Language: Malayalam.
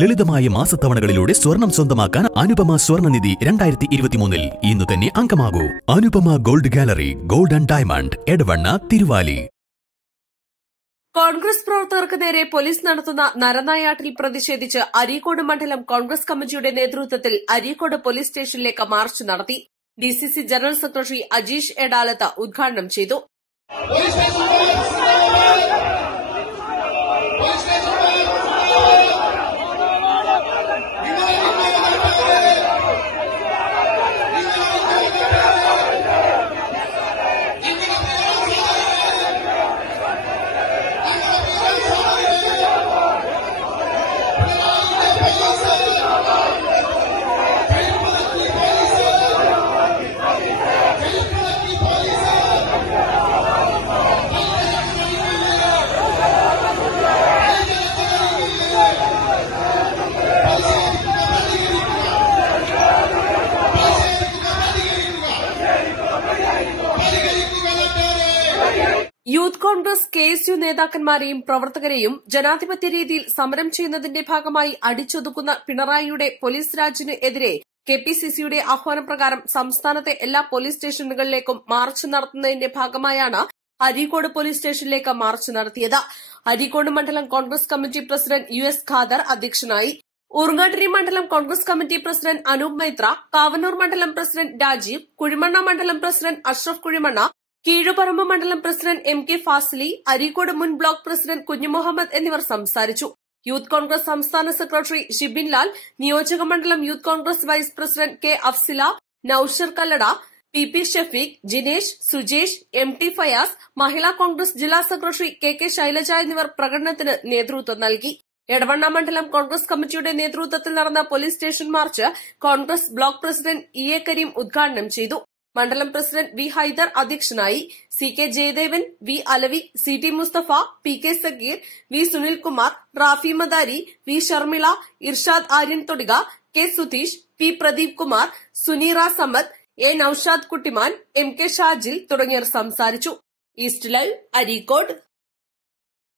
ലളിതമായ മാസത്തവണകളിലൂടെ സ്വർണം സ്വന്തമാക്കാൻ അനുപമ സ്വർണനിധി രണ്ടായിരത്തി ഇരുപത്തിമൂന്നിൽ ഇന്ന് തന്നെ അംഗമാകൂ. Anupama gold gallery gold and diamond Edavanna Thiruvali. Congress പ്രവർത്തകർക്ക് നേരെ പോലീസ് നടത്തുന്ന നരനായാട്ടിൽ പ്രതിഷേധിച്ച് അരീക്കോട് മണ്ഡലം കോൺഗ്രസ് കമ്മിറ്റിയുടെ നേതൃത്വത്തിൽ അരീക്കോട് പോലീസ് സ്റ്റേഷനിലേക്ക് മാർച്ച് നടത്തി. DCC general secretary Ajeesh Edalath ഉദ്ഘാടനം ചെയ്തു. Yeah. Youth Congress K S U നേതാക്കന്മാരെയും പ്രവർത്തകരെയും ജനാധിപത്യ രീതിയിൽ സമരം ചെയ്യുന്നതിന്റെ ഭാഗമായി അടിച്ചൊതുക്കുന്ന പിണറായിയുടെ പോലീസ് രാജിന് എതിരെ കെ പി സി സിയുടെ ആഹ്വാനപ്രകാരം സംസ്ഥാനത്തെ എല്ലാ പോലീസ് സ്റ്റേഷനുകളിലേക്കും മാർച്ച് നടത്തുന്നതിന്റെ ഭാഗമായാണ് അരീക്കോട് പോലീസ് സ്റ്റേഷനിലേക്ക് മാർച്ച് നടത്തിയത്. അരീക്കോട് മണ്ഡലം Congress committee president U S Khader അധ്യക്ഷനായി. ഊർങ്ങാട്ടിരി മണ്ഡലം കോൺഗ്രസ് കമ്മിറ്റി പ്രസിഡന്റ് അനൂപ് മൈത്ര കാവനൂർ മണ്ഡലം പ്രസിഡന്റ് രാജീവ് കുഴിമണ്ണ മണ്ഡലം പ്രസിഡന്റ് അഷ്റഫ് കുഴിമണ്ണ കീഴുപറമ്പ് മണ്ഡലം president M K Fasili Areekode മുൻ ബ്ലോക്ക് പ്രസിഡന്റ് കുഞ്ഞുമുഹമ്മദ് എന്നിവർ സംസാരിച്ചു. യൂത്ത് കോൺഗ്രസ് സംസ്ഥാന സെക്രട്ടറി ഷിബിൻ ലാൽ നിയോജക മണ്ഡലം youth Congress vice president K Afsila Noushar Kallada P P Shafeeq Jinesh Sujesh M T Fayas Mahila Congress ജില്ലാ സെക്രട്ടറി കെ കെ ശൈലജ എന്നിവർ പ്രകടനത്തിന് നേതൃത്വം നൽകി. എടവണ്ണ മണ്ഡലം കോൺഗ്രസ് കമ്മിറ്റിയുടെ നേതൃത്വത്തിൽ നടന്ന police station march Congress block president E A Kareem ഉദ്ഘാടനം ചെയ്തു. മണ്ഡലം പ്രസിഡന്റ് വി ഹൈദർ അധ്യക്ഷനായി C K Jayadevan V Alavi C T Mustafa P K Sageer V Sunilkumar Rafi Madari V Sharmila Irshad Aryan Thodika K Sudheesh P Pradeep Kumar Suneera Samad A Noushad Kuttiman M K Shajil തുടങ്ങിയവർ സംസാരിച്ചു. East live Areekode.